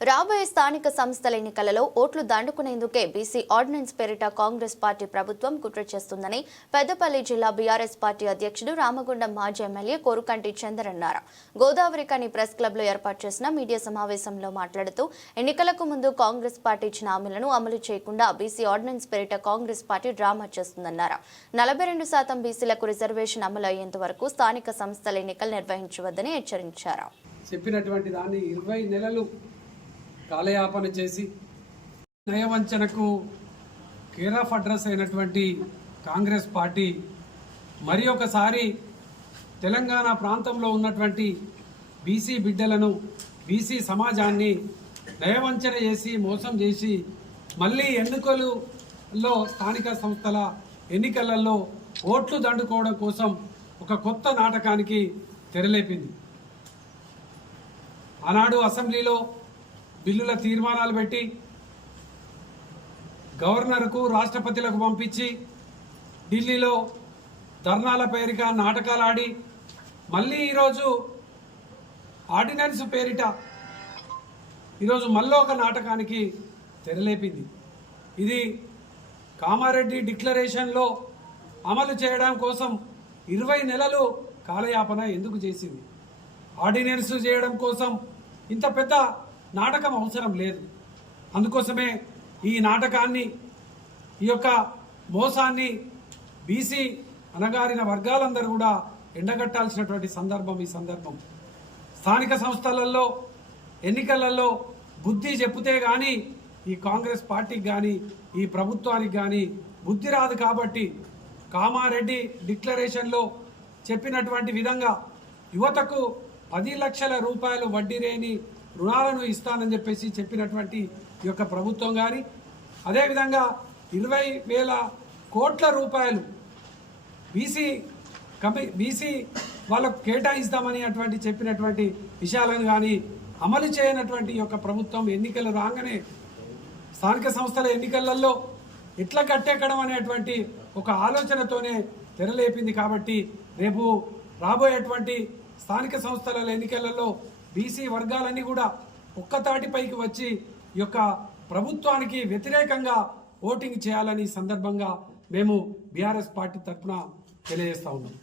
రాబోయే స్థానిక సంస్థల ఎన్నికలలో ఓట్లు దండుకునేందుకే బీసీ ఆర్డినెన్స్ పేరిట కాంగ్రెస్ పార్టీ ప్రభుత్వం కుట్ర చేస్తుందని పెద్దపల్లి జిల్లా బీఆర్ఎస్ పార్టీ అధ్యక్షుడు రామగుండం మాజీ ఎమ్మెల్యే కోరుకంటి చందర్ అన్నారు. గోదావరికని ప్రెస్ క్లబ్ లో ఏర్పాటు చేసిన మీడియా సమావేశంలో మాట్లాడుతూ ఎన్నికలకు ముందు కాంగ్రెస్ పార్టీ ఇచ్చిన హామీలను అమలు చేయకుండా బీసీ ఆర్డినెన్స్ పేరిట కాంగ్రెస్ పార్టీ డ్రామా చేస్తుందన్నారు. 42% బీసీలకు రిజర్వేషన్ అమలు అయ్యేంత వరకు స్థానిక సంస్థల ఎన్నికలు నిర్వహించవద్దని హెచ్చరించారు. చెప్పినటువంటి దాన్ని 20 నెలలు కాలయాపన చేసి నయవంచనకు కేర్ ఆఫ్ అడ్రస్ అయినటువంటి కాంగ్రెస్ పార్టీ మరి ఒకసారి తెలంగాణ ప్రాంతంలో ఉన్నటువంటి బీసీ బిడ్డలను బీసీ సమాజాన్ని నయవంచన చేసి మోసం చేసి మళ్ళీ ఎన్నికలలో స్థానిక సంస్థల ఎన్నికలలో ఓట్లు దండుకోవడం కోసం ఒక కొత్త నాటకానికి తెరలేపింది. ఆనాడు అసెంబ్లీలో బిల్లుల తీర్మానాలు పెట్టి గవర్నర్కు రాష్ట్రపతులకు పంపించి ఢిల్లీలో ధర్నాల పేరిట నాటకాలు ఆడి మళ్ళీ ఈరోజు ఆర్డినెన్స్ పేరిట ఈరోజు మళ్ళీ ఒక నాటకానికి తెరలేపింది. ఇది కామారెడ్డి డిక్లరేషన్లో అమలు చేయడం కోసం 20 నెలలు కాలయాపన ఎందుకు చేసింది? ఆర్డినెన్స్ చేయడం కోసం ఇంత పెద్ద నాటకం అవసరం లేదు. అందుకోసమే ఈ నాటకాన్ని, ఈ యొక్క మోసాన్ని బీసీ అనగారిన వర్గాలందరూ కూడా ఎండగట్టాల్సినటువంటి సందర్భం ఈ సందర్భం. స్థానిక సంస్థలలో ఎన్నికలలో బుద్ధి చెప్తే కానీ ఈ కాంగ్రెస్ పార్టీకి కానీ ఈ ప్రభుత్వానికి కానీ బుద్ధి రాదు. కాబట్టి కామారెడ్డి డిక్లరేషన్లో చెప్పినటువంటి విధంగా యువతకు 10 లక్షల రూపాయలు వడ్డీ లేని రుణాలను ఇస్తానని చెప్పినటువంటి ఈ యొక్క ప్రభుత్వం కానీ, అదేవిధంగా 20,000 కోట్ల రూపాయలు బీసీ వాళ్ళకు కేటాయిస్తామని చెప్పినటువంటి విషయాలను కానీ అమలు చేయనటువంటి ఈ యొక్క ప్రభుత్వం ఎన్నికలు రాగానే స్థానిక సంస్థల ఎన్నికలలో ఎట్లా కట్టెక్కడం అనేటువంటి ఒక ఆలోచనతోనే తెరలేపింది. కాబట్టి రేపు రాబోయేటువంటి స్థానిక సంస్థల ఎన్నికలలో బీసీ వర్గాలన్నీ కూడా ఒక్కతాటిపైకి వచ్చి ఈ యొక్క ప్రభుత్వానికి వ్యతిరేకంగా ఓటింగ్ చేయాలని సందర్భంగా మేము బీఆర్ఎస్ పార్టీ తరఫున తెలియజేస్తా ఉన్నాం.